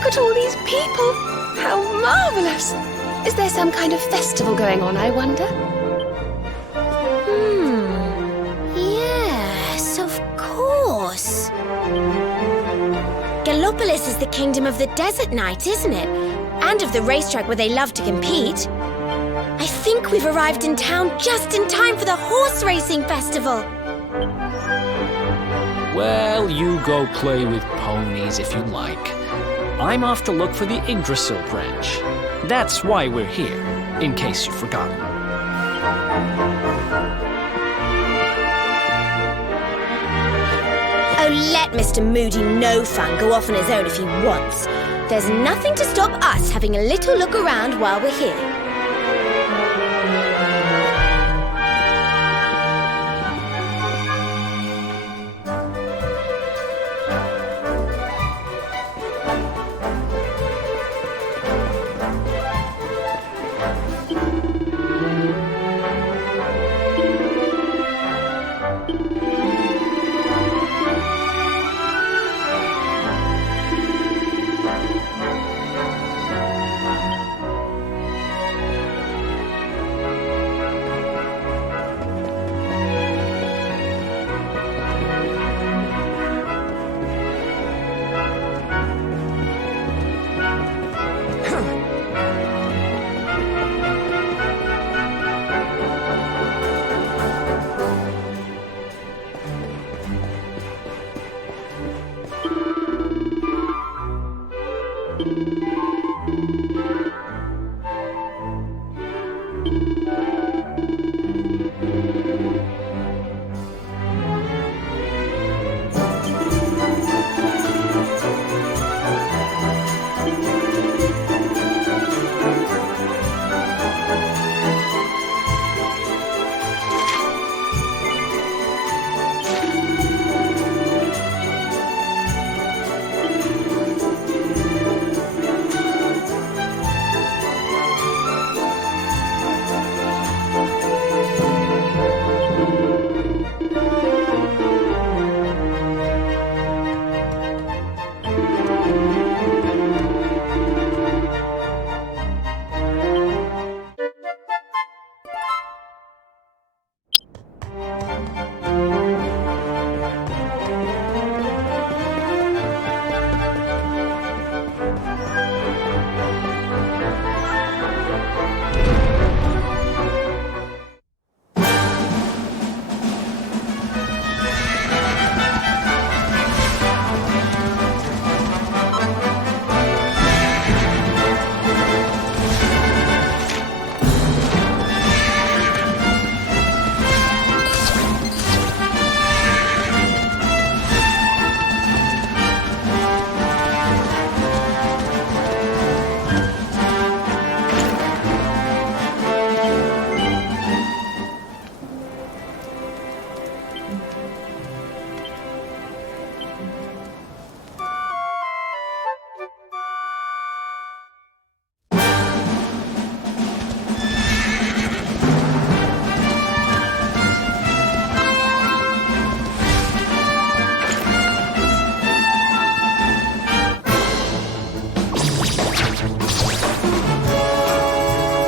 Look at all these people! How marvellous! Is there some kind of festival going on, I wonder? Yes, of course. Gallopolis is the kingdom of the desert knight, isn't it? And of the racetrack where they love to compete. I think we've arrived in town just in time for the horse racing festival. Well, you go play with ponies if you like. I'm off to look for the Yggdrasil branch. That's why we're here, in case you've forgotten. Oh, let Mr. Moody No Fun go off on his own if he wants. There's nothing to stop us having a little look around while we're here.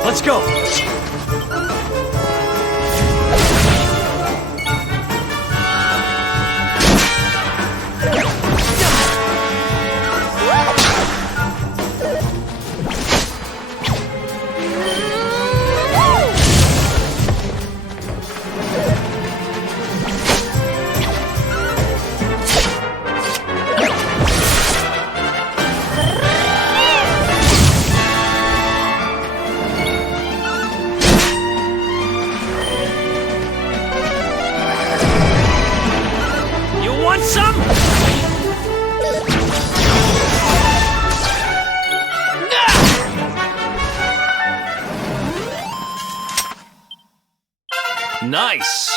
Let's go! Some? Nice!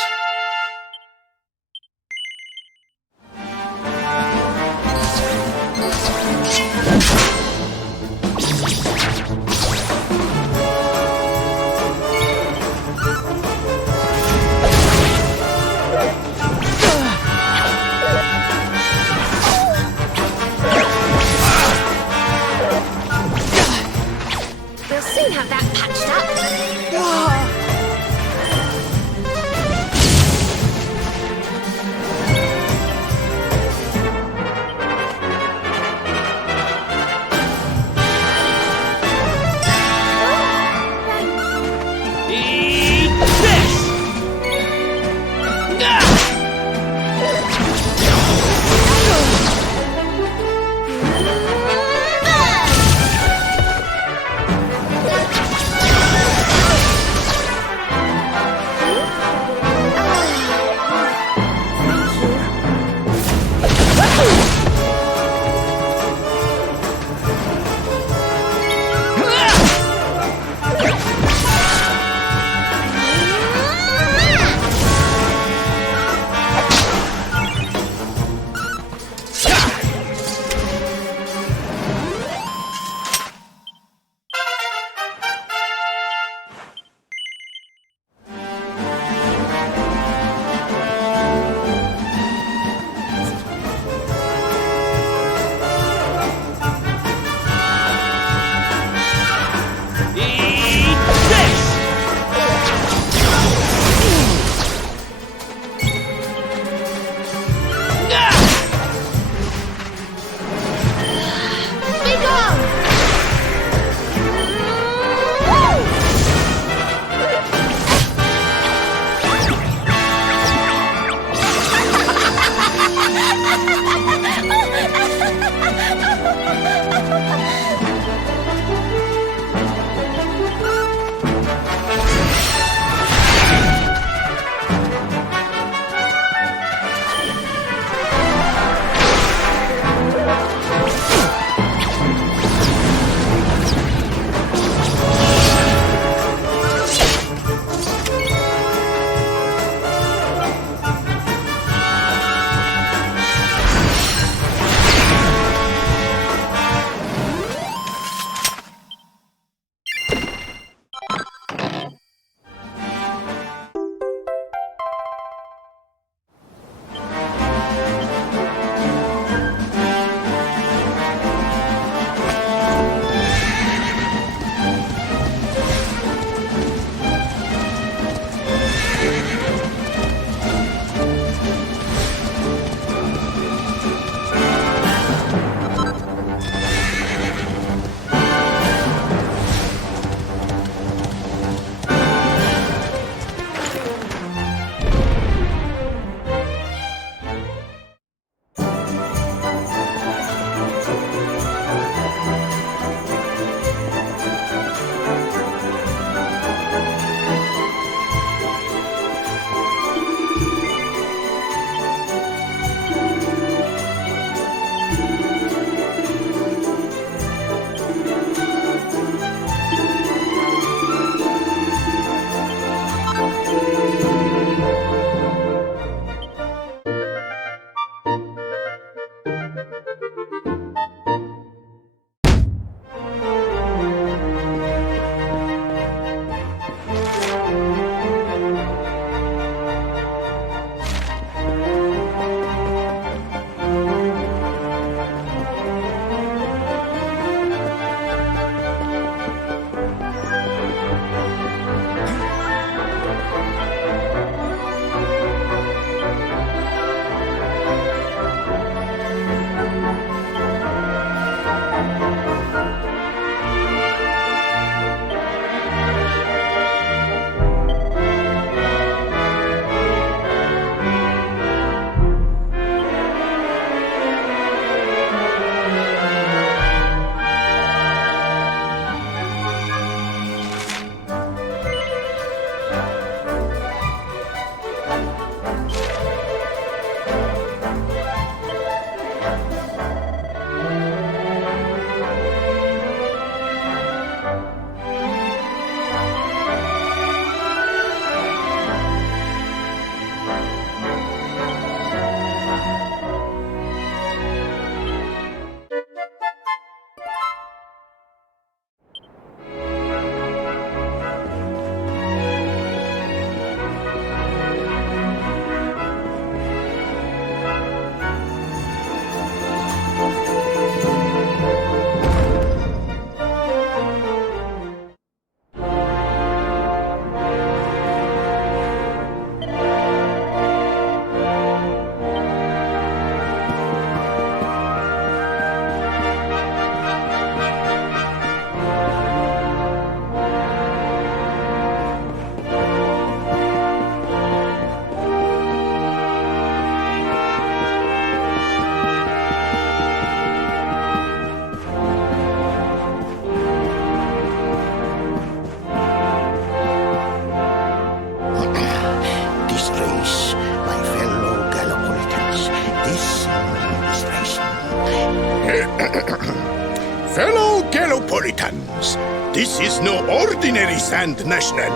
Puritans. This is no ordinary Sand National.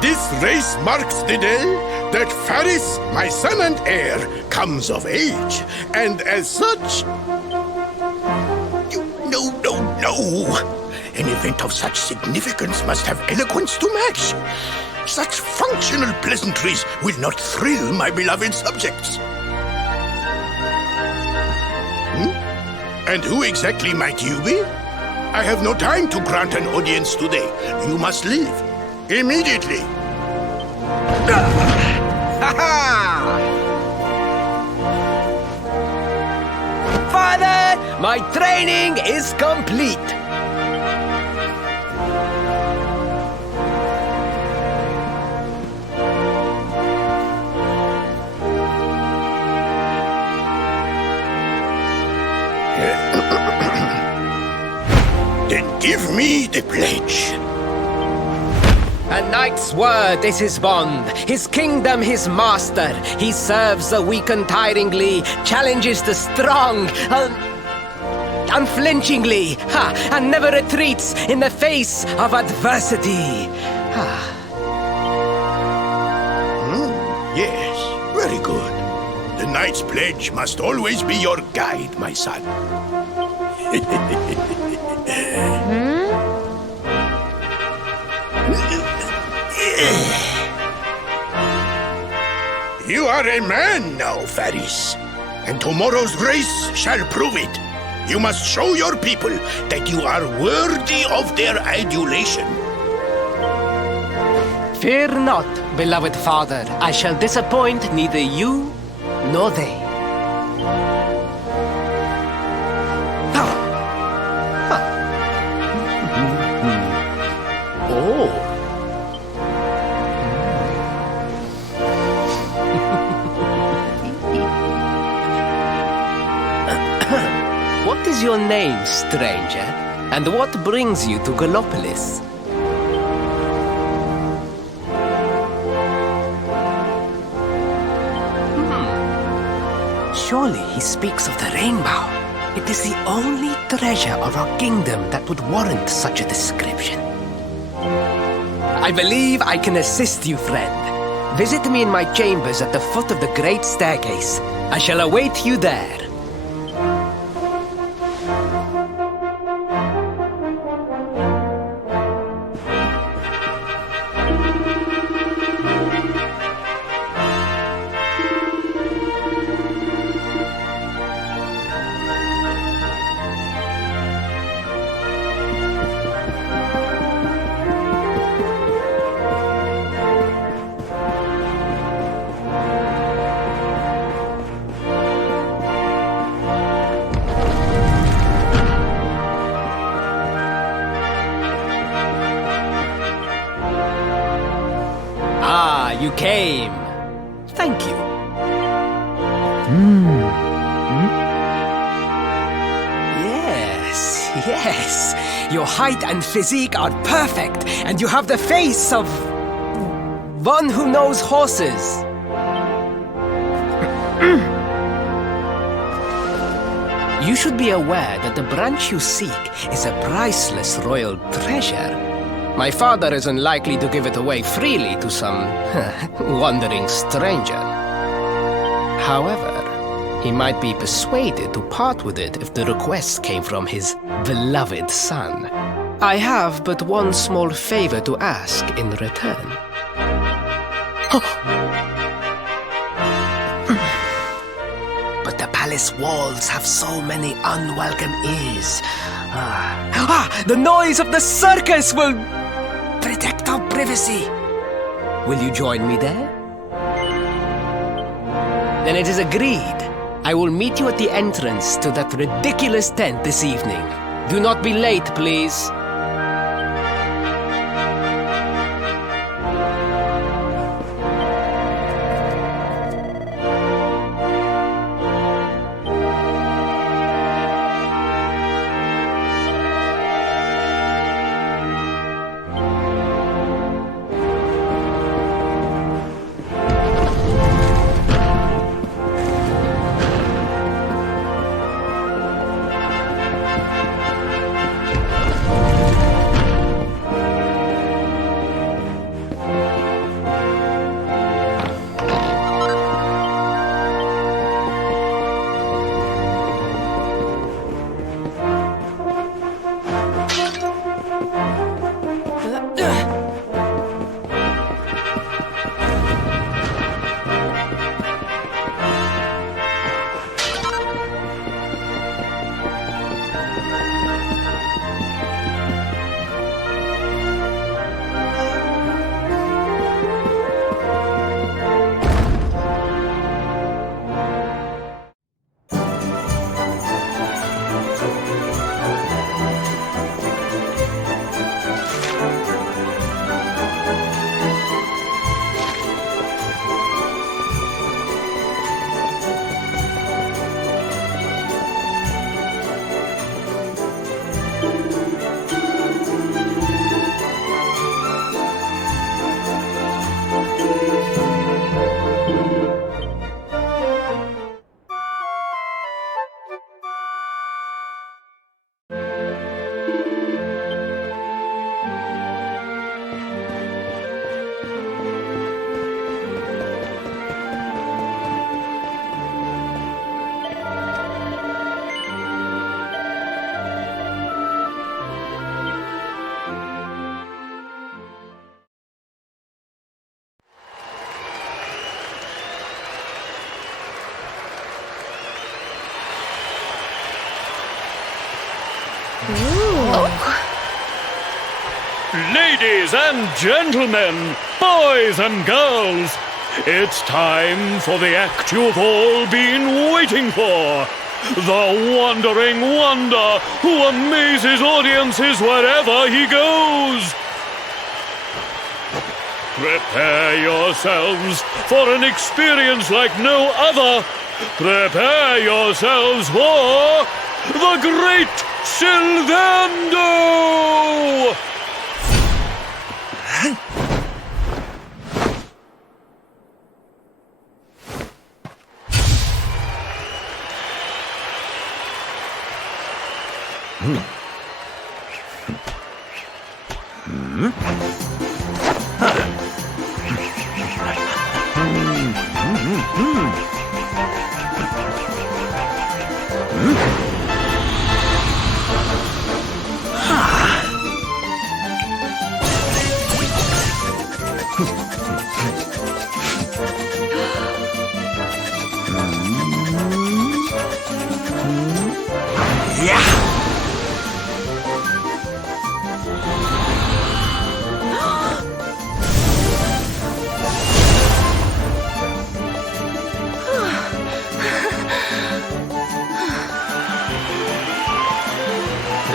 This race marks the day that Faris, my son and heir, comes of age. And as such... No. An event of such significance must have eloquence to match. Such functional pleasantries will not thrill my beloved subjects. And who exactly might you be? I have no time to grant an audience today. You must leave. Immediately. Father, my training is complete. Then give me the pledge. A knight's word is his bond, his kingdom his master. He serves the weak untiringly, challenges the strong unflinchingly, and never retreats in the face of adversity. Yes, very good. The knight's pledge must always be your guide, my son. You are a man now, Faris, and tomorrow's race shall prove it. You must show your people that you are worthy of their adulation. Fear not, beloved father. I shall disappoint neither you nor they. Oh. What is your name, stranger? And what brings you to Gallopolis? Surely he speaks of the rainbow. It is the only treasure of our kingdom that would warrant such a description. I believe I can assist you, friend. Visit me in my chambers at the foot of the great staircase. I shall await you there. You came. Thank you. Yes. Your height and physique are perfect, and you have the face of one who knows horses. You should be aware that the branch you seek is a priceless royal treasure. My father is unlikely to give it away freely to some wandering stranger. However, he might be persuaded to part with it if the request came from his beloved son. I have but one small favor to ask in return. But the palace walls have so many unwelcome ears. The noise of the circus will protect our privacy. Will you join me there? Then it is agreed. I will meet you at the entrance to that ridiculous tent this evening. Do not be late, please. Ladies and gentlemen, boys and girls, it's time for the act you've all been waiting for. The wandering wonder who amazes audiences wherever he goes. Prepare yourselves for an experience like no other. Prepare yourselves for the Great Sylvando!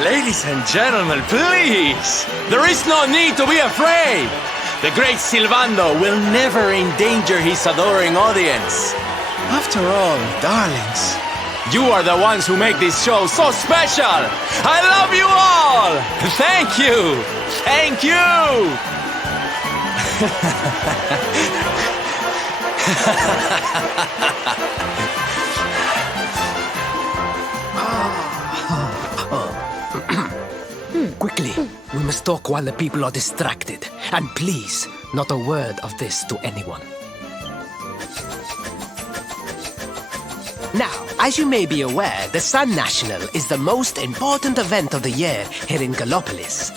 Ladies and gentlemen, please! There is no need to be afraid! The great Sylvando will never endanger his adoring audience. After all, darlings, you are the ones who make this show so special! I love you all! Thank you! Thank you! Quickly, we must talk while the people are distracted. And please, not a word of this to anyone. Now, as you may be aware, the Sun National is the most important event of the year here in Gallopolis.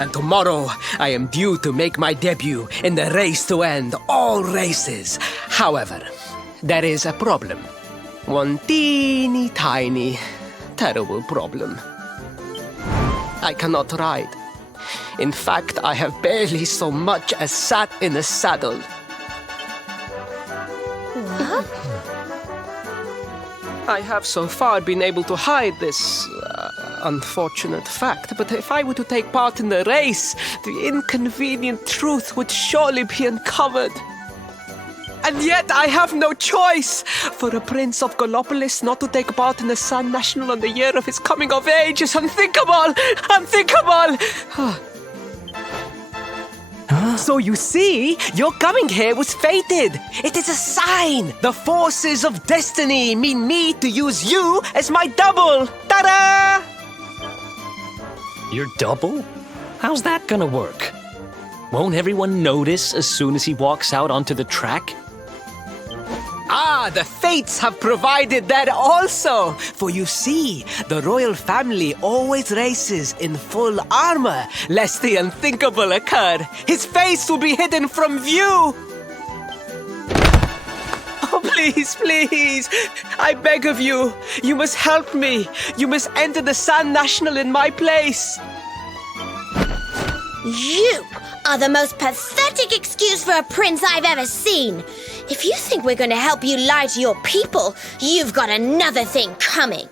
And tomorrow, I am due to make my debut in the race to end all races. However, there is a problem. One teeny tiny, terrible problem. I cannot ride. In fact, I have barely so much as sat in a saddle. What? I have so far been able to hide this unfortunate fact, but if I were to take part in the race, the inconvenient truth would surely be uncovered. And yet I have no choice. For a prince of Gallopolis not to take part in the Sun National on the year of his coming of age is unthinkable! Unthinkable! So you see, your coming here was fated. It is a sign. The forces of destiny mean me to use you as my double. Ta-da! Your double? How's that gonna work? Won't everyone notice as soon as he walks out onto the track? Ah, the fates have provided that also. For you see, the royal family always races in full armor, lest the unthinkable occur. His face will be hidden from view. Oh, please, please, I beg of you, you must help me. You must enter the Sun National in my place. You are the most pathetic excuse for a prince I've ever seen. If you think we're going to help you lie to your people, you've got another thing coming.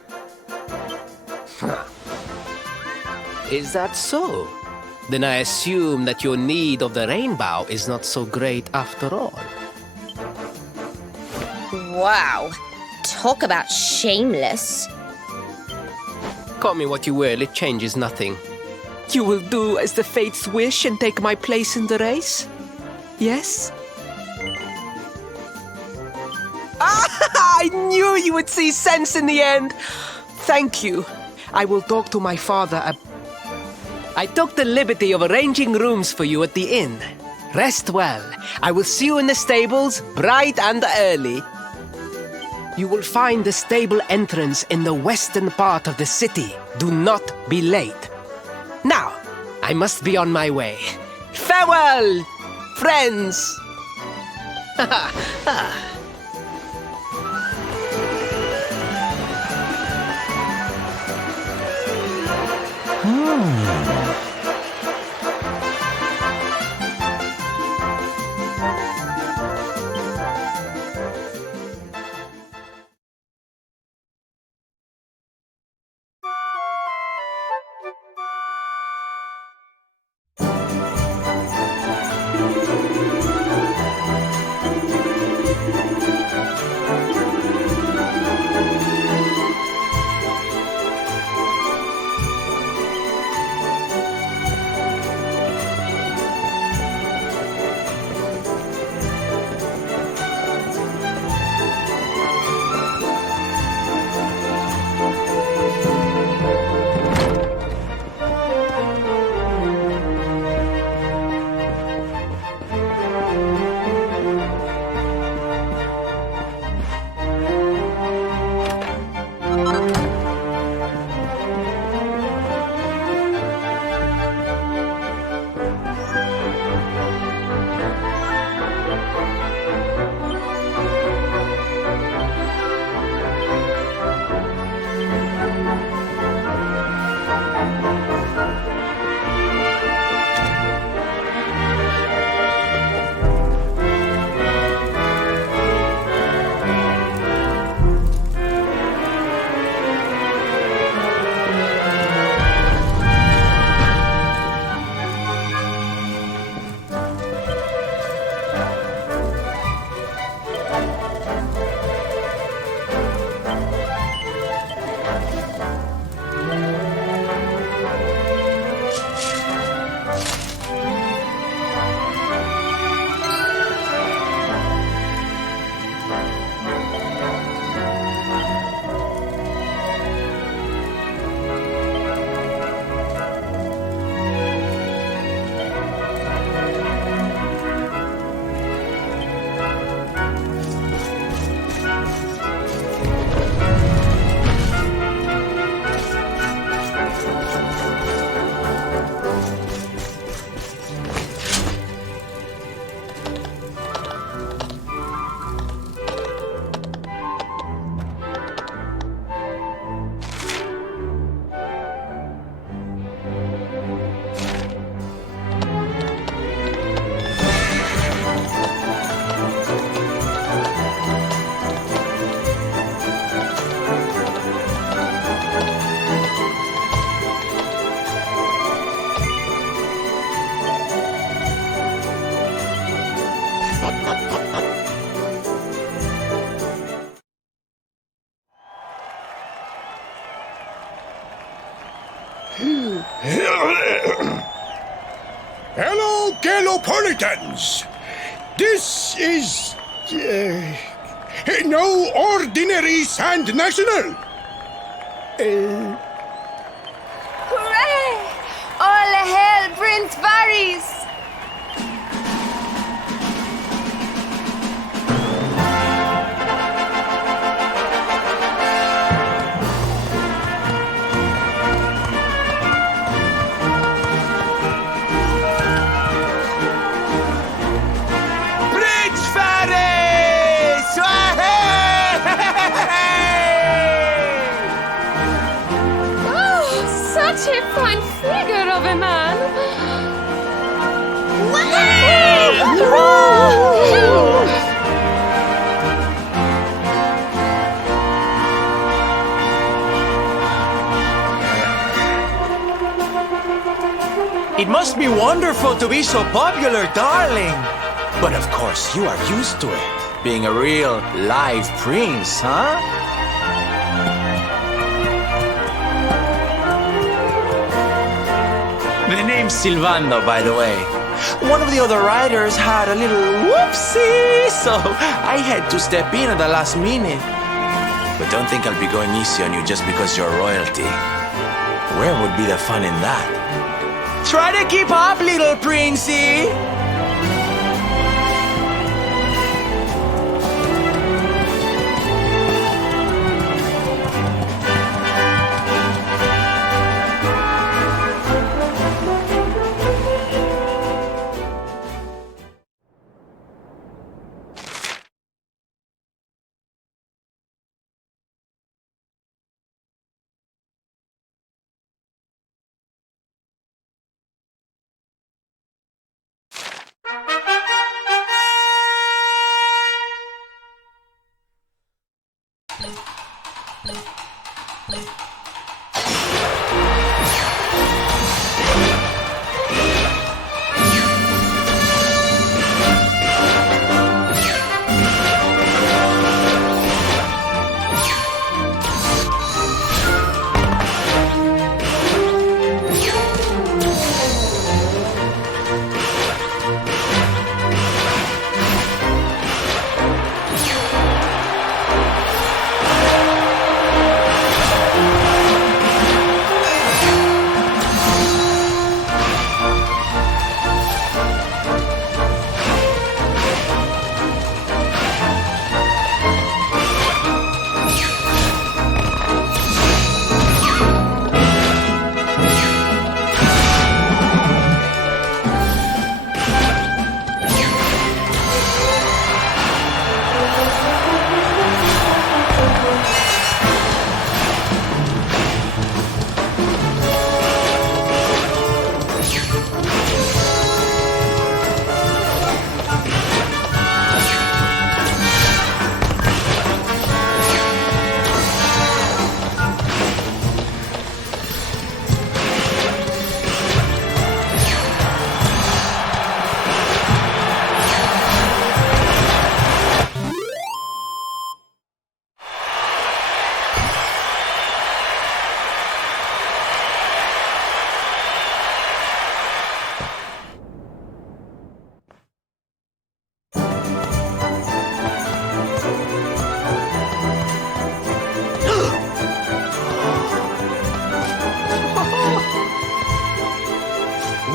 Is that so? Then I assume that your need of the rainbow is not so great after all. Wow. Talk about shameless. Call me what you will, it changes nothing. You will do as the fates wish and take my place in the race? Yes? I knew you would see sense in the end. Thank you. I will talk to my father. I took the liberty of arranging rooms for you at the inn. Rest well. I will see you in the stables, bright and early. You will find the stable entrance in the western part of the city. Do not be late. Now, I must be on my way. Farewell, friends! Hello, Galopolitans. This is no ordinary Sand National. Hooray! All hail Prince Varys! Prince Ferris! Oh, such a fine figure of a man! It must be wonderful to be so popular, darling. But of course, you are used to it. Being a real live prince, huh? The name's Silvando, by the way. One of the other riders had a little whoopsie, so I had to step in at the last minute. But don't think I'll be going easy on you just because you're royalty. Where would be the fun in that? Try to keep up, little princey!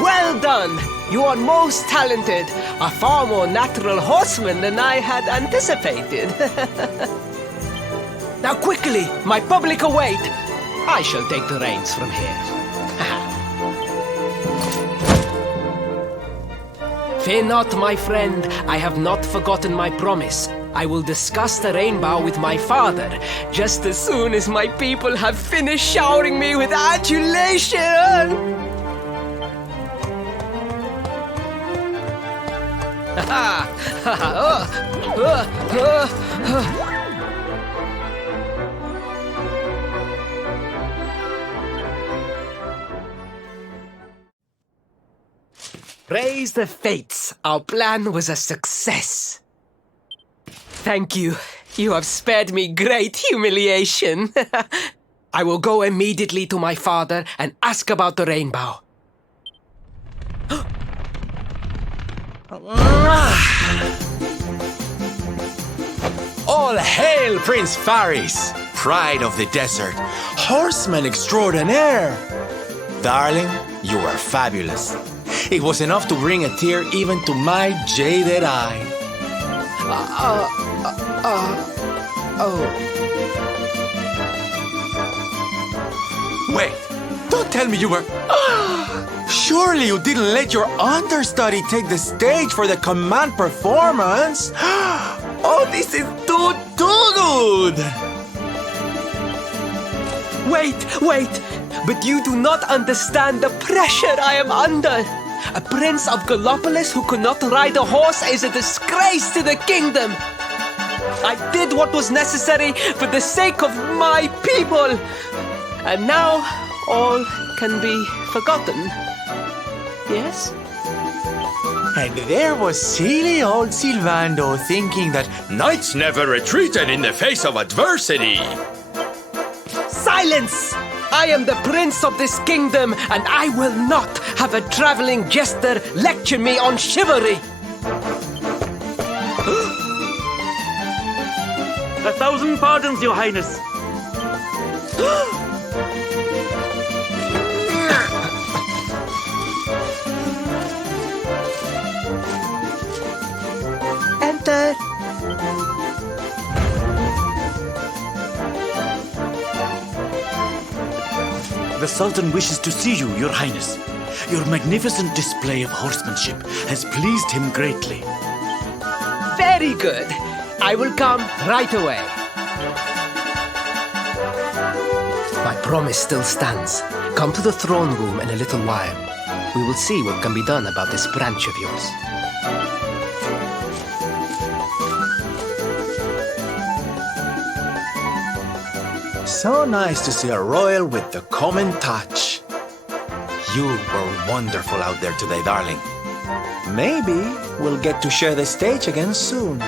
Well done! You are most talented. A far more natural horseman than I had anticipated. Now quickly, my public await. I shall take the reins from here. Fear not, my friend. I have not forgotten my promise. I will discuss the rainbow with my father, just as soon as my people have finished showering me with adulation. Praise the fates, our plan was a success. Thank you. You have spared me great humiliation. I will go immediately to my father and ask about the rainbow. All hail Prince Faris, pride of the desert, horseman extraordinaire. Darling, you are fabulous. It was enough to bring a tear even to my jaded eye. Wait, don't tell me you were... Surely you didn't let your understudy take the stage for the command performance? Oh, this is too good! Wait! But you do not understand the pressure I am under. A prince of Gallopolis who could not ride a horse is a disgrace to the kingdom. I did what was necessary for the sake of my people. And now all can be forgotten. Yes? And there was silly old Silvando thinking that knights never retreated in the face of adversity. Silence! I am the prince of this kingdom, and I will not have a traveling jester lecture me on chivalry. 1,000 pardons, Your Highness. Enter. The Sultan wishes to see you, Your Highness. Your magnificent display of horsemanship has pleased him greatly. Very good. I will come right away. My promise still stands. Come to the throne room in a little while. We will see what can be done about this branch of yours. So nice to see a royal with the common touch. You were wonderful out there today, darling. Maybe we'll get to share the stage again soon.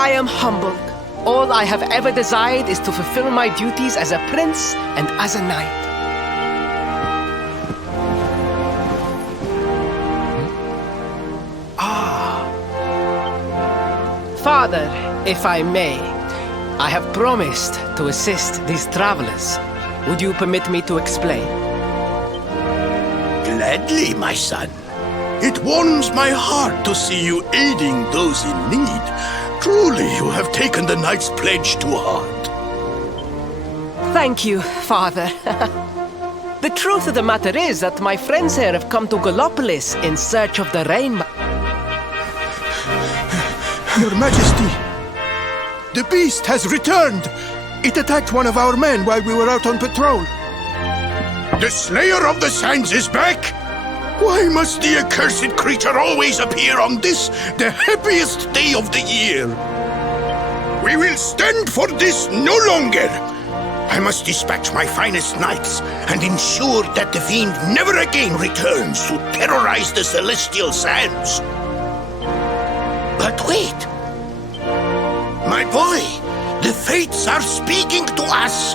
I am humbled. All I have ever desired is to fulfill my duties as a prince and as a knight. Father, if I may, I have promised to assist these travelers. Would you permit me to explain? Gladly, my son. It warms my heart to see you aiding those in need. Truly, you have taken the knight's pledge to heart. Thank you, Father. The truth of the matter is that my friends here have come to Gallopolis in search of the rainbow. Your Majesty, the beast has returned. It attacked one of our men while we were out on patrol. The Slayer of the Sands is back? Why must the accursed creature always appear on this, the happiest day of the year? We will stand for this no longer. I must dispatch my finest knights and ensure that the fiend never again returns to terrorize the celestial sands. But wait! My boy, the fates are speaking to us.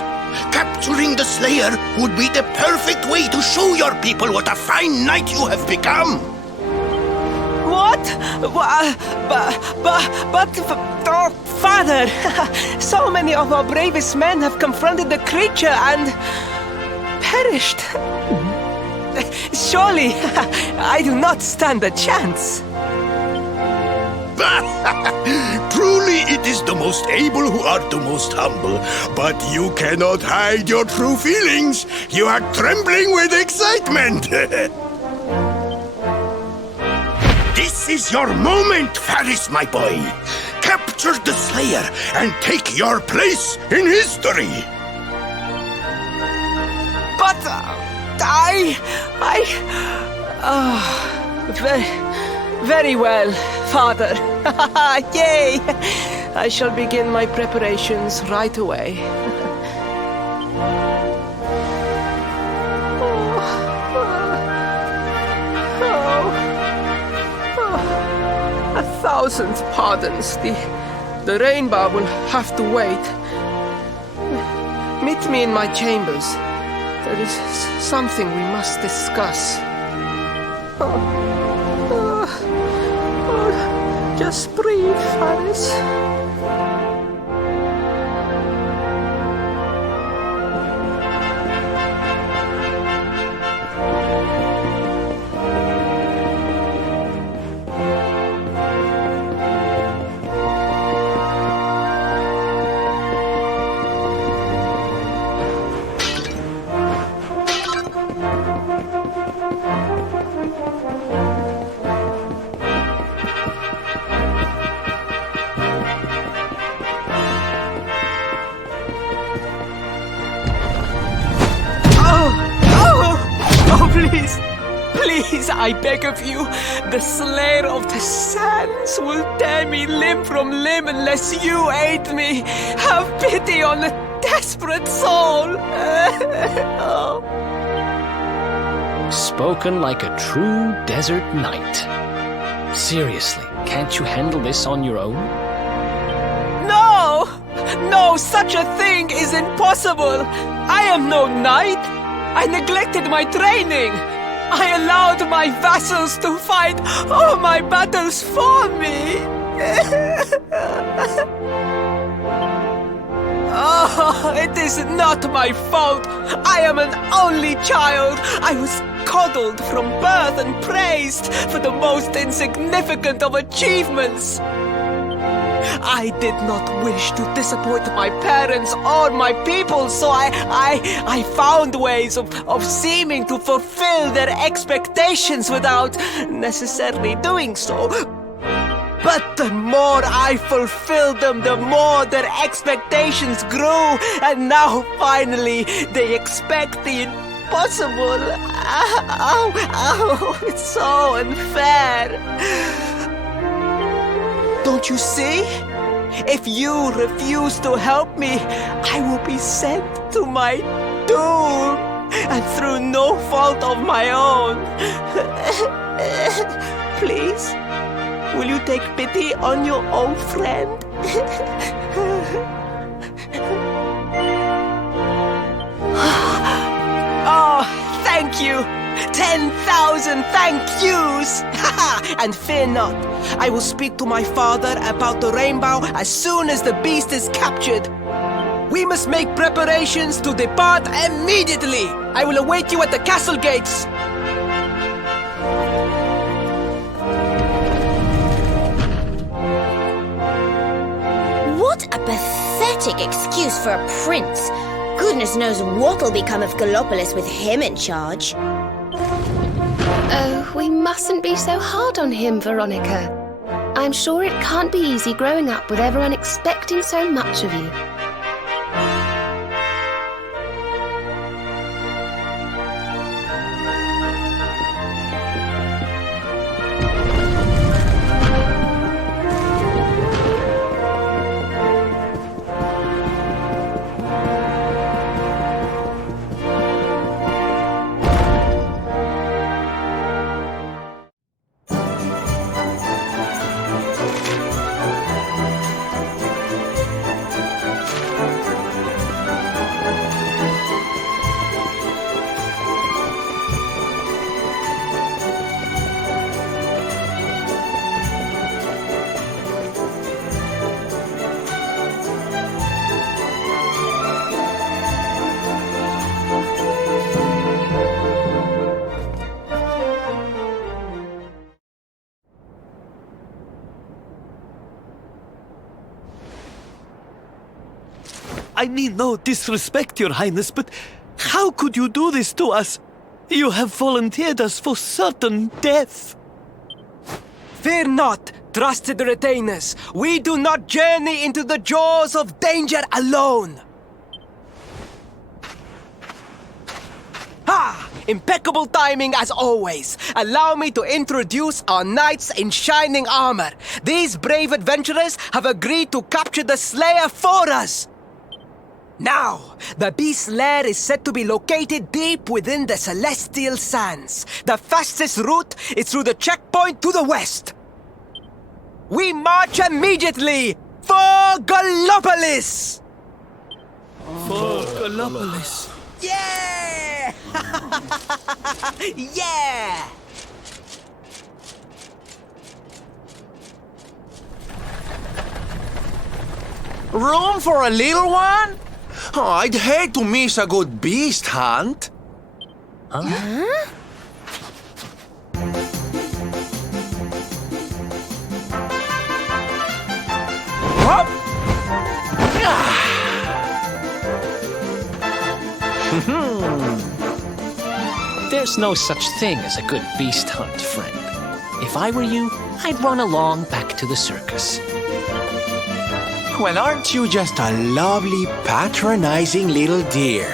Capturing the Slayer would be the perfect way to show your people what a fine knight you have become. What? Oh, Father, so many of our bravest men have confronted the creature and perished. Surely, I do not stand a chance. Truly, it is the most able who are the most humble. But you cannot hide your true feelings. You are trembling with excitement. This is your moment, Faris, my boy. Capture the Slayer and take your place in history. But very well, Father. Yay! I shall begin my preparations right away. A thousand pardons. The rainbow will have to wait. Meet me in my chambers. There is something we must discuss. Just breathe, Faris. Please, I beg of you, the Slayer of the Sands will tear me limb from limb unless you aid me. Have pity on a desperate soul. Spoken like a true desert knight. Seriously, can't you handle this on your own? No, such a thing is impossible. I am no knight. I neglected my training. I allowed my vassals to fight all my battles for me. Oh, it is not my fault. I am an only child. I was coddled from birth and praised for the most insignificant of achievements. I did not wish to disappoint my parents or my people, so I found ways of seeming to fulfill their expectations without necessarily doing so. But the more I fulfilled them, the more their expectations grew, and now finally they expect the impossible. Ow, it's so unfair. Don't you see? If you refuse to help me, I will be sent to my doom, and through no fault of my own. Please, will you take pity on your old friend? Oh, thank you! 10,000 thank yous! And fear not, I will speak to my father about the rainbow as soon as the beast is captured. We must make preparations to depart immediately. I will await you at the castle gates. What a pathetic excuse for a prince. Goodness knows what'll become of Gallopolis with him in charge. Oh, we mustn't be so hard on him, Veronica. I'm sure it can't be easy growing up with everyone expecting so much of you. I mean no disrespect, Your Highness, but how could you do this to us? You have volunteered us for certain death. Fear not, trusted retainers. We do not journey into the jaws of danger alone. Ha! Impeccable timing as always. Allow me to introduce our knights in shining armor. These brave adventurers have agreed to capture the Slayer for us. Now, the beast's lair is said to be located deep within the Celestial Sands. The fastest route is through the checkpoint to the west. We march immediately for Gallopolis! For Gallopolis. Yeah! Yeah! Room for a little one? Oh, I'd hate to miss a good beast hunt. Huh? There's no such thing as a good beast hunt, friend. If I were you, I'd run along back to the circus. Well, aren't you just a lovely, patronizing little dear?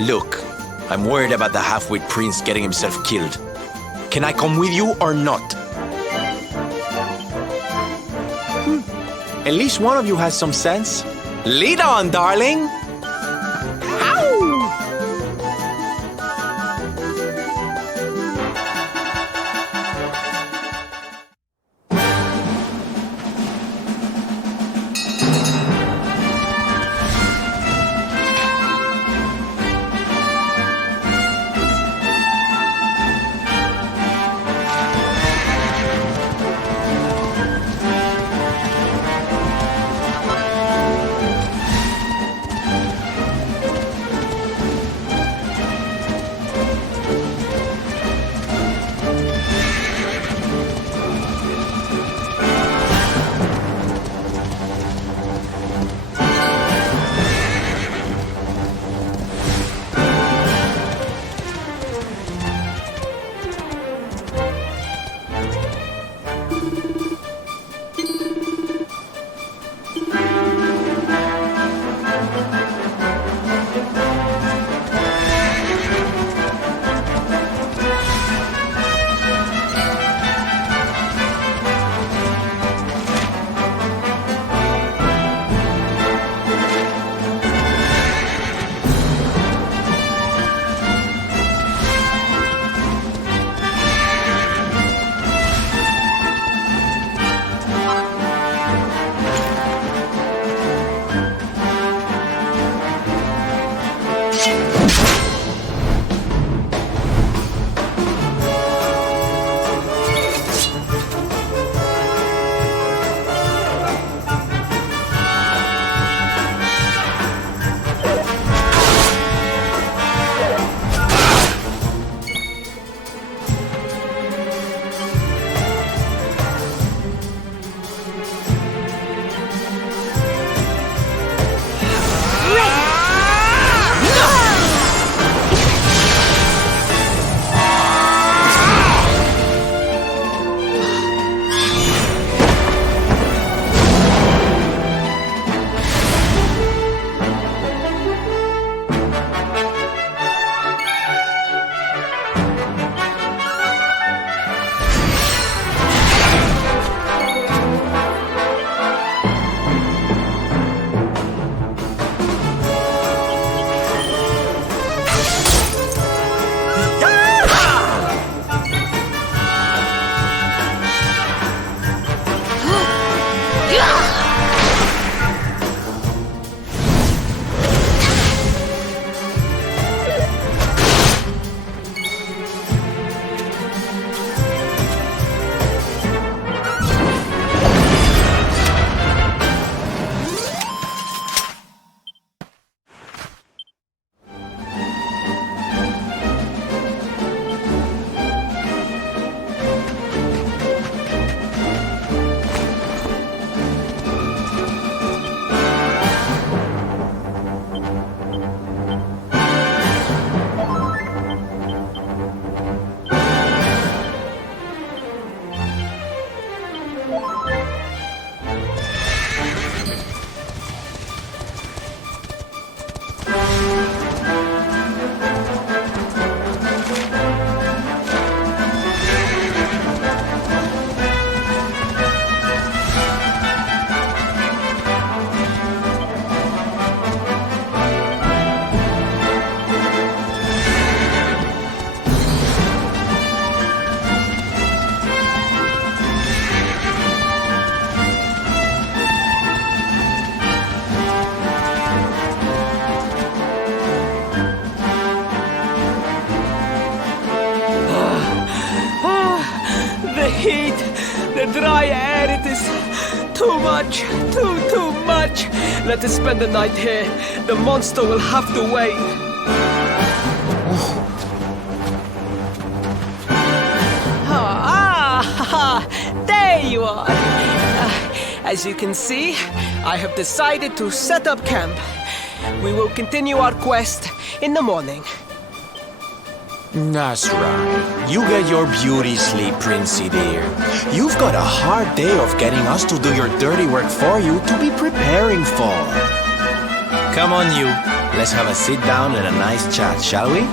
Look, I'm worried about the half-wit prince getting himself killed. Can I come with you or not? At least one of you has some sense. Lead on, darling! dry air, it is too much, too much. Let us spend the night here. The monster will have to wait. There you are. As you can see, I have decided to set up camp. We will continue our quest in the morning. That's right. You get your beauty sleep, Princey dear. You've got a hard day of getting us to do your dirty work for you to be preparing for. Come on, you. Let's have a sit down and a nice chat, shall we?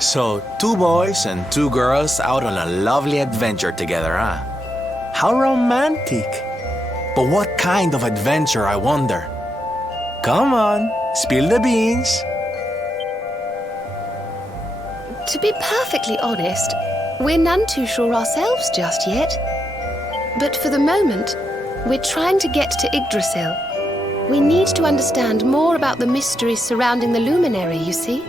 So, 2 boys and 2 girls out on a lovely adventure together, huh? How romantic. But what kind of adventure, I wonder? Come on, spill the beans. To be perfectly honest, we're none too sure ourselves just yet. But for the moment, we're trying to get to Yggdrasil. We need to understand more about the mysteries surrounding the luminary, you see.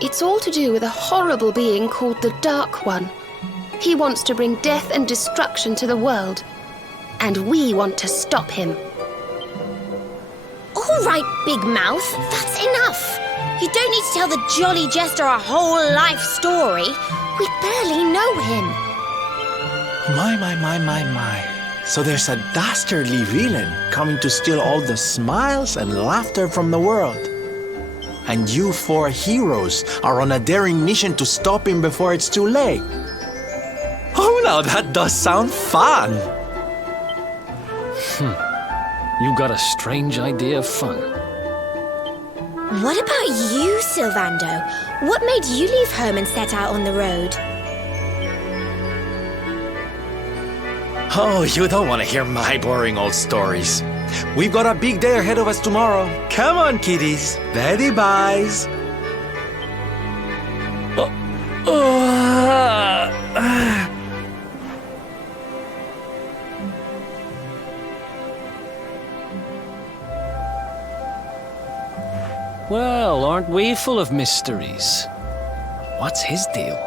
It's all to do with a horrible being called the Dark One. He wants to bring death and destruction to the world. And we want to stop him. All right, Big Mouth, that's enough. You don't need to tell the Jolly Jester a whole life story. We barely know him. My. So there's a dastardly villain coming to steal all the smiles and laughter from the world. And you 4 heroes are on a daring mission to stop him before it's too late. Oh, now that does sound fun. You got a strange idea of fun. What about you, Sylvando? What made you leave home and set out on the road? Oh, you don't want to hear my boring old stories. We've got a big day ahead of us tomorrow. Come on, kiddies. Daddy buys. Well, aren't we full of mysteries? What's his deal?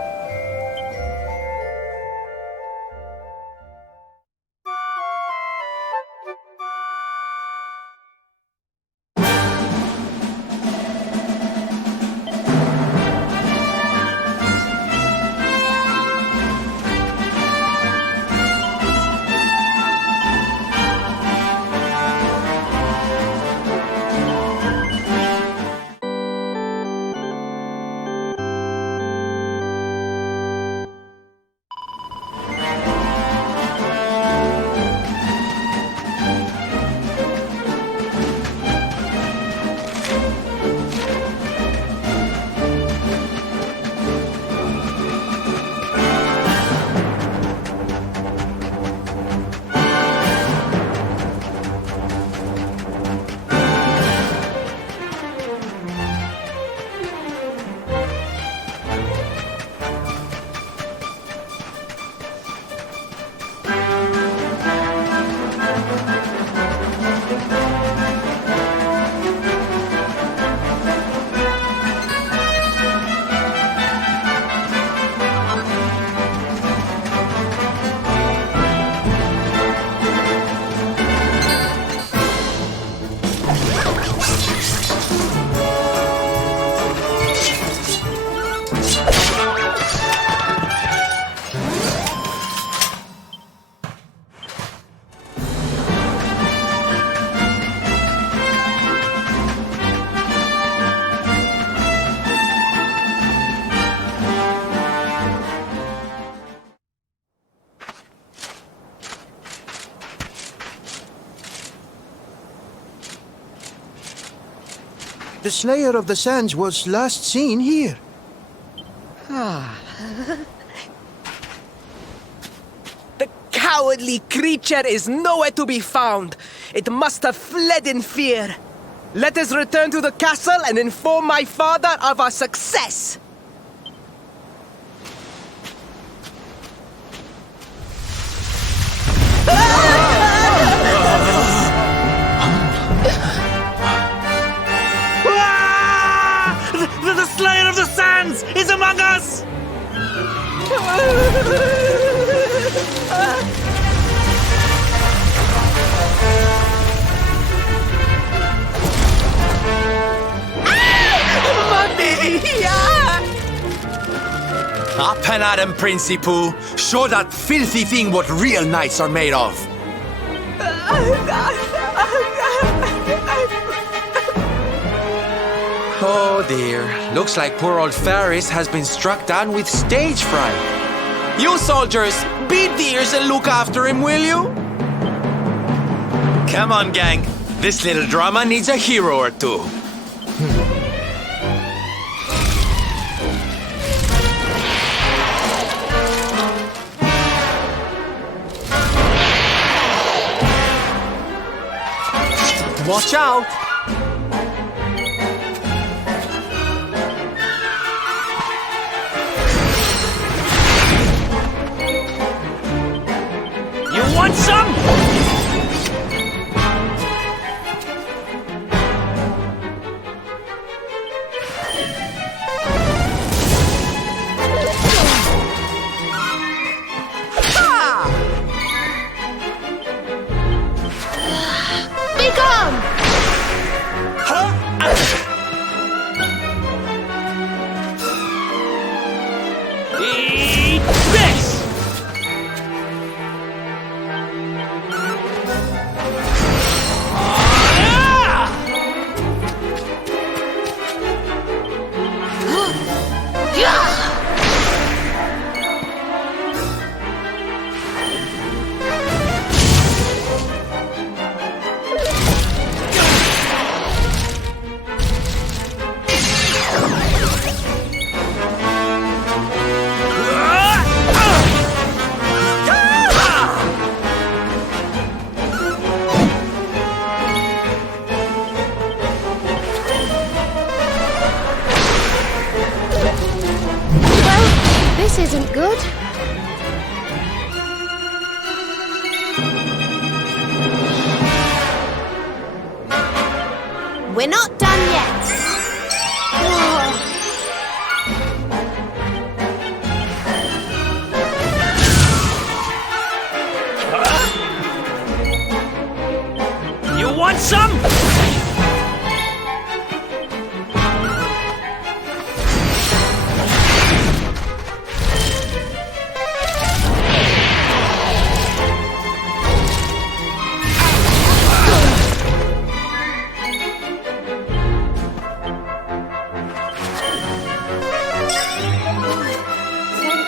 The Slayer of the Sands was last seen here. The cowardly creature is nowhere to be found. It must have fled in fear. Let us return to the castle and inform my father of our success. Up and at him, Princey Pooh. Show that filthy thing what real knights are made of. Oh dear. Looks like poor old Faris has been struck down with stage fright. You soldiers, beat the ears and look after him, will you? Come on, gang. This little drama needs a hero or two. Watch out! You want some? Be gone! Eat this! This isn't good. We're not done yet. You want some?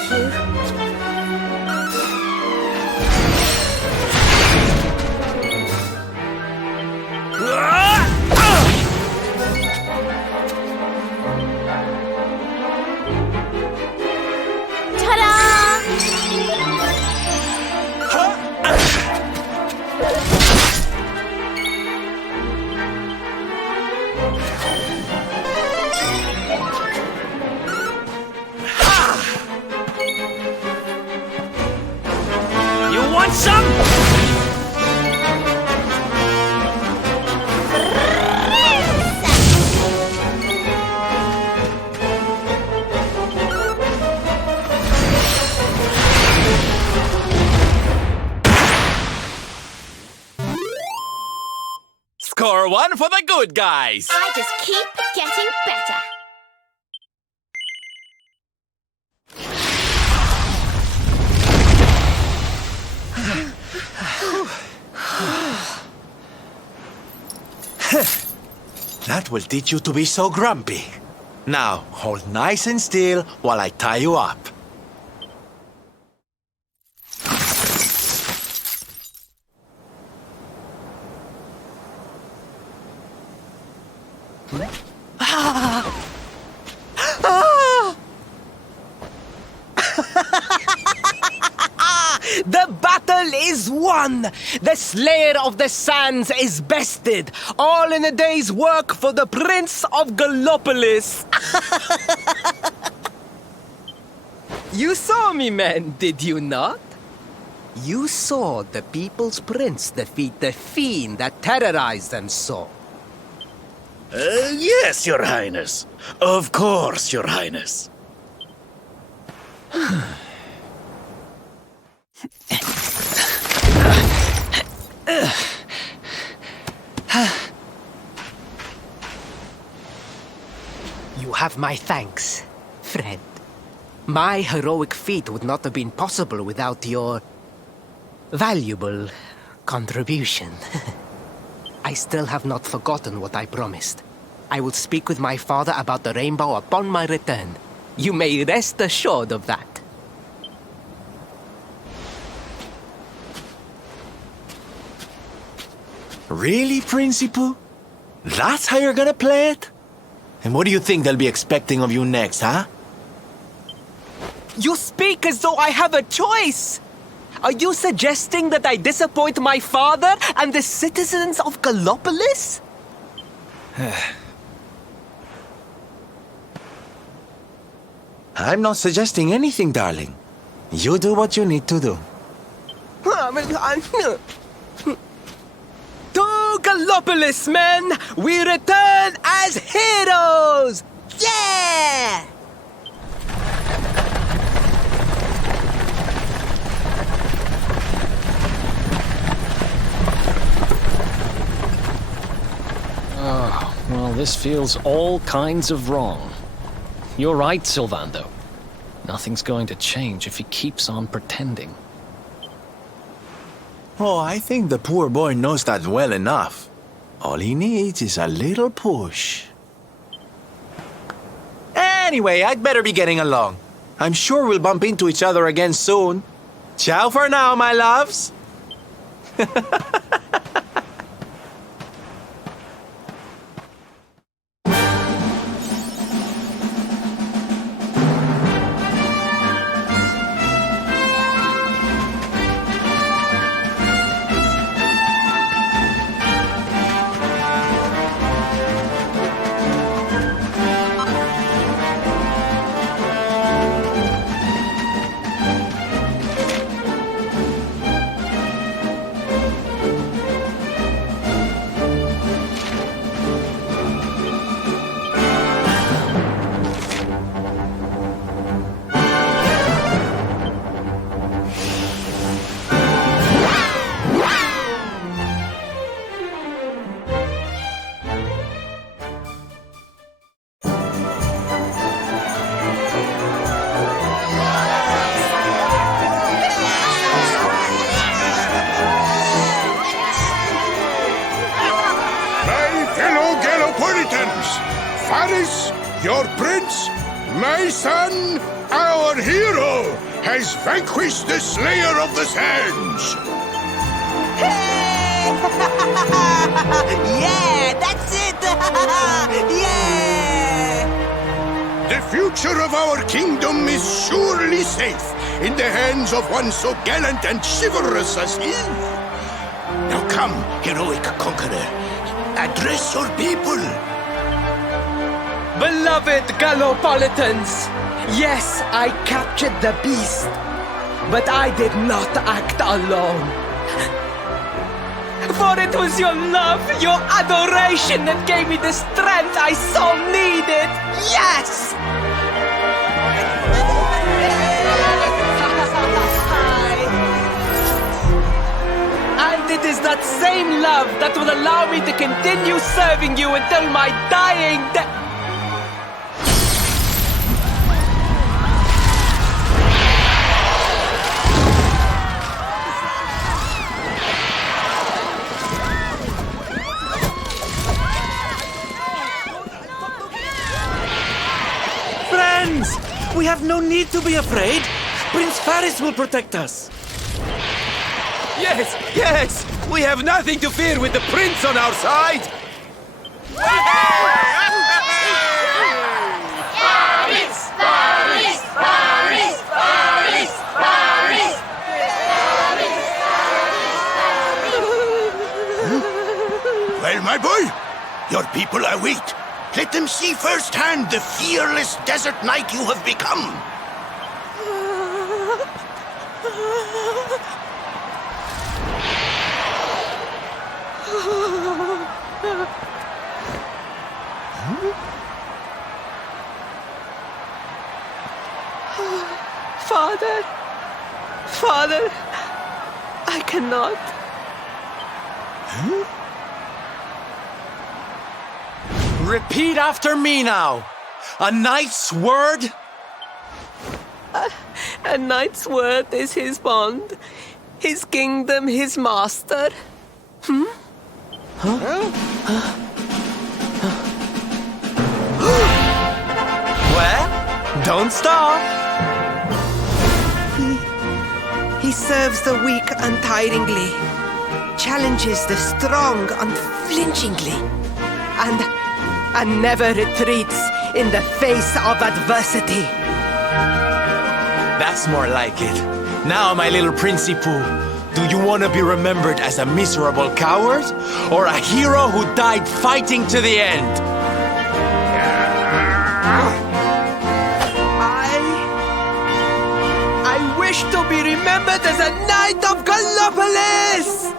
Thank you. Ta-da! You want some? Score one for the good guys. I just keep getting better. That will teach you to be so grumpy. Now, hold nice and still while I tie you up. The battle is won! The Slayer of the Sands is bested! All in a day's work for the Prince of Gallopolis! You saw me, men, did you not? You saw the People's Prince defeat the fiend that terrorized them so. Yes, Your Highness. Of course, Your Highness. You have my thanks, friend. My heroic feat would not have been possible without your valuable contribution. I still have not forgotten what I promised. I will speak with my father about the rainbow upon my return. You may rest assured of that. Really, Principal? That's how you're gonna play it? And what do you think they'll be expecting of you next, huh? You speak as though I have a choice! Are you suggesting that I disappoint my father and the citizens of Gallopolis? I'm not suggesting anything, darling. You do what you need to do. To Gallopolis, men! We return as heroes! Yeah! Oh, well, this feels all kinds of wrong. You're right, Sylvando. Nothing's going to change if he keeps on pretending. Oh, I think the poor boy knows that well enough. All he needs is a little push. Anyway, I'd better be getting along. I'm sure we'll bump into each other again soon. Ciao for now, my loves. Faris, your prince, my son, our hero, has vanquished the Slayer of the Sands. Hey! Yeah, that's it! Yeah! The future of our kingdom is surely safe in the hands of one so gallant and chivalrous as he. Now come, heroic conqueror, address your people. Beloved Gallopolitans, yes, I captured the beast, but I did not act alone. For it was your love, your adoration that gave me the strength I so needed. Yes! And it is that same love that will allow me to continue serving you until my dying day. Friends! We have no need to be afraid. Prince Faris will protect us. Yes, yes! We have nothing to fear with the prince on our side! Faris! Faris! Faris! Faris! Faris! Well, my boy, your people await. Let them see firsthand the fearless desert knight you have become. Father, Father, I cannot. Repeat after me now. A knight's word. A knight's word is his bond, his kingdom his master. Well, don't stop. He serves the weak untiringly, challenges the strong unflinchingly, and never retreats in the face of adversity. That's more like it. Now, my little Princey Pooh, do you want to be remembered as a miserable coward or a hero who died fighting to the end? I wish to be remembered as a knight of Gallopolis!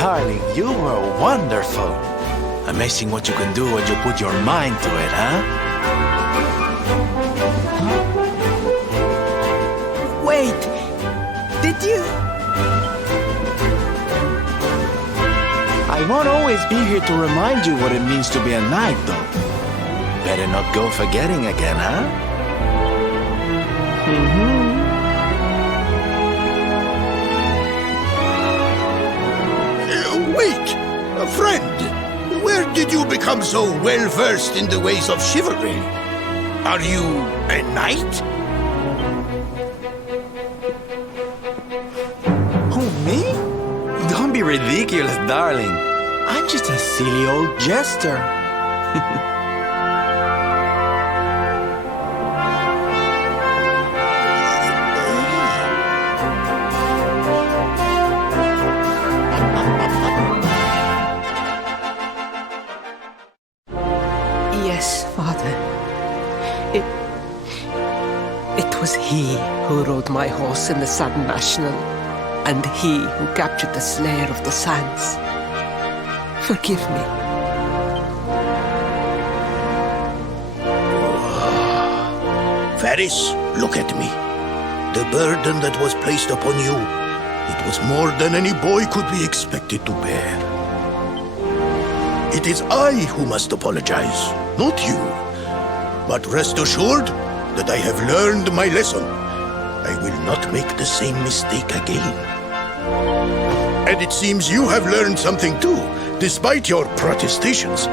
Darling, you were wonderful. Amazing what you can do when you put your mind to it, huh? Wait, did you? I won't always be here to remind you what it means to be a knight, though. Better not go forgetting again, huh? Wait! A friend! Where did you become so well-versed in the ways of chivalry? Are you a knight? Who, me? Don't be ridiculous, darling. I'm just a silly old jester. Yes, Father. It was he who rode my horse in the Southern National, and he who captured the Slayer of the Sands. Forgive me. Varys, look at me. The burden that was placed upon you, it was more than any boy could be expected to bear. It is I who must apologize, not you. But rest assured that I have learned my lesson. I will not make the same mistake again. And it seems you have learned something too, despite your protestations.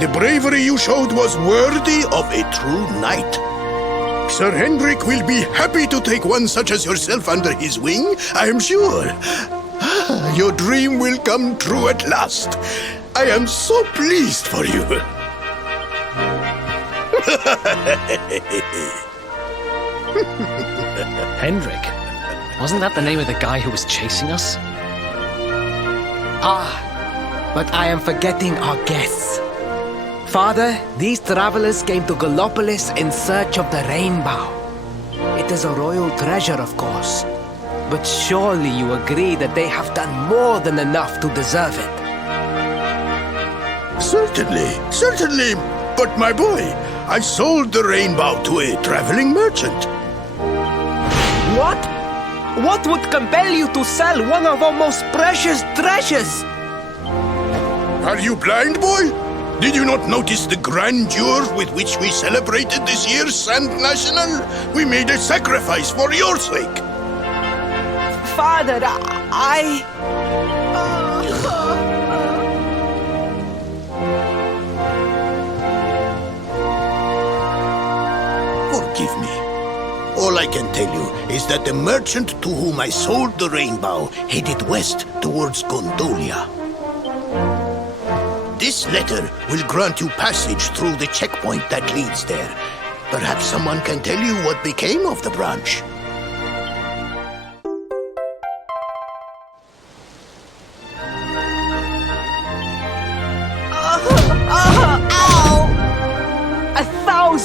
The bravery you showed was worthy of a true knight. Sir Hendrik will be happy to take one such as yourself under his wing, I am sure. Your dream will come true at last. I am so pleased for you. Hendrik? Wasn't that the name of the guy who was chasing us? But I am forgetting our guests. Father, these travelers came to Gallopolis in search of the rainbow. It is a royal treasure, of course. But surely you agree that they have done more than enough to deserve it. Certainly. But my boy, I sold the rainbow to a traveling merchant. What? What would compel you to sell one of our most precious treasures? Are you blind, boy? Did you not notice the grandeur with which we celebrated this year's Sand National? We made a sacrifice for your sake. Father, Forgive me. All I can tell you is that the merchant to whom I sold the rainbow headed west towards Gondolia. This letter will grant you passage through the checkpoint that leads there. Perhaps someone can tell you what became of the branch.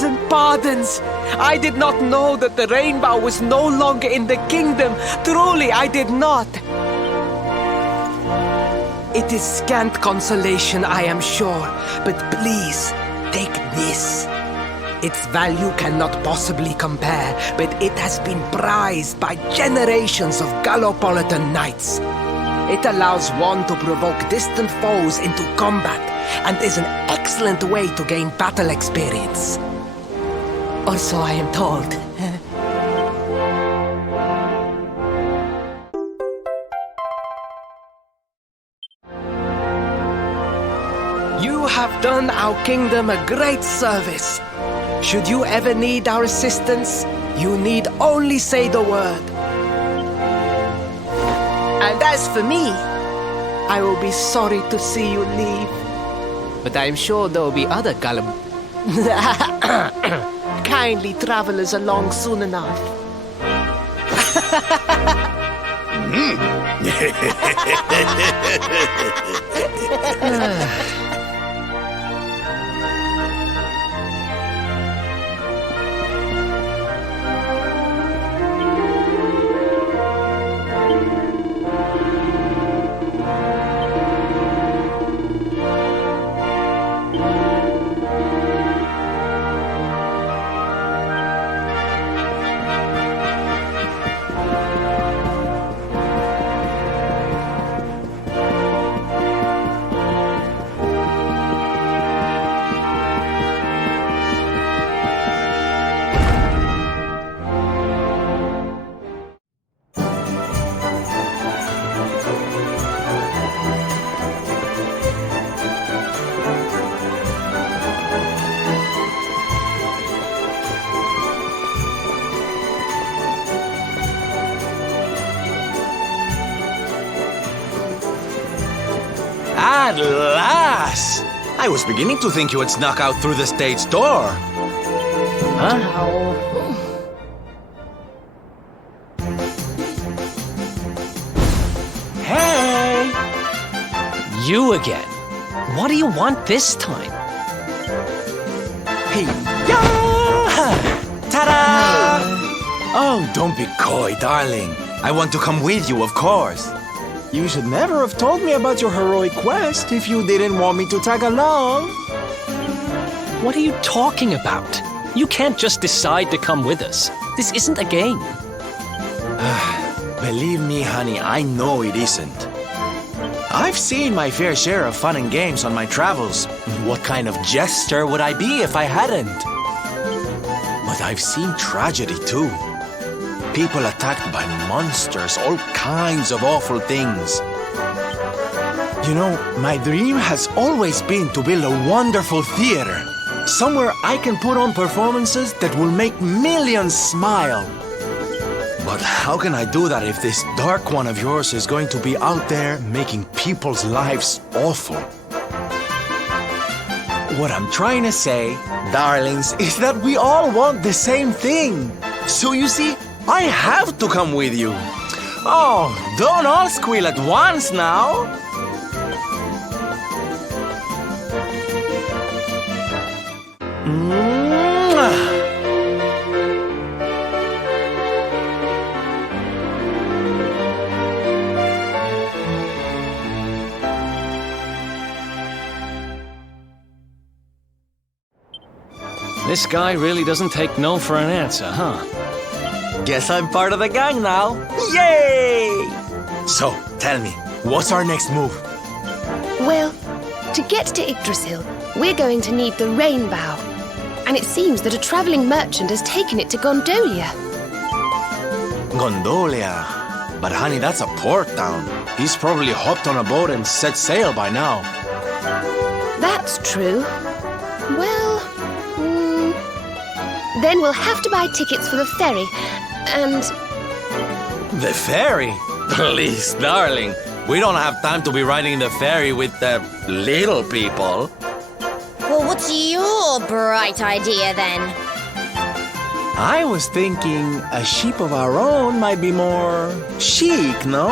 1,000 pardons! I did not know that the rainbow was no longer in the kingdom. Truly, I did not. It is scant consolation, I am sure, but please, take this. Its value cannot possibly compare, but it has been prized by generations of Gallopolitan knights. It allows one to provoke distant foes into combat, and is an excellent way to gain battle experience. Or so I am told. You have done our kingdom a great service. Should you ever need our assistance, you need only say the word. And as for me, I will be sorry to see you leave. But I am sure there will be other kindly travelers along soon enough. At last! I was beginning to think you had snuck out through the stage door. Huh? Hey! You again. What do you want this time? Hey, yeah! Ta-da! Oh, don't be coy, darling. I want to come with you, of course. You should never have told me about your heroic quest if you didn't want me to tag along. What are you talking about? You can't just decide to come with us. This isn't a game. Believe me, honey, I know it isn't. I've seen my fair share of fun and games on my travels. What kind of jester would I be if I hadn't? But I've seen tragedy too. People attacked by monsters, all kinds of awful things. You know, my dream has always been to build a wonderful theater. Somewhere I can put on performances that will make millions smile. But how can I do that if this dark one of yours is going to be out there making people's lives awful? What I'm trying to say, darlings, is that we all want the same thing. So you see, I have to come with you. Oh, don't all squeal at once now. This guy really doesn't take no for an answer, huh? Guess I'm part of the gang now. Yay! So, tell me, what's our next move? Well, to get to Yggdrasil, we're going to need the rainbow. And it seems that a traveling merchant has taken it to Gondolia. Gondolia. But honey, that's a port town. He's probably hopped on a boat and set sail by now. That's true. Well, then we'll have to buy tickets for the ferry, and... The ferry? Please, darling. We don't have time to be riding the ferry with the little people. Well, what's your bright idea then? I was thinking a ship of our own might be more chic, no?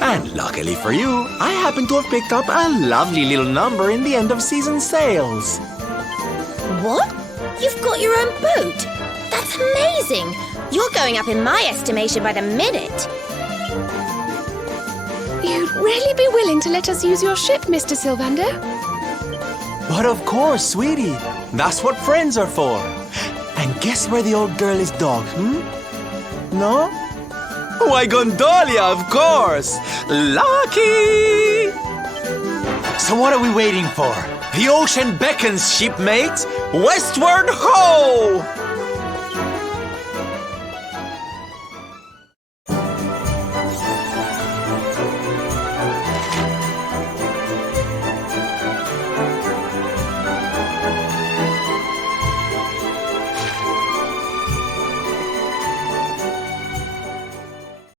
And luckily for you, I happen to have picked up a lovely little number in the end of season sales. What? You've got your own boat? That's amazing! You're going up in my estimation by the minute. You'd really be willing to let us use your ship, Mr. Sylvando? But of course, sweetie. That's what friends are for. And guess where the old girl is docked, No? Why, Gondolia, of course! Lucky! So what are we waiting for? The ocean beckons, shipmate! Westward ho!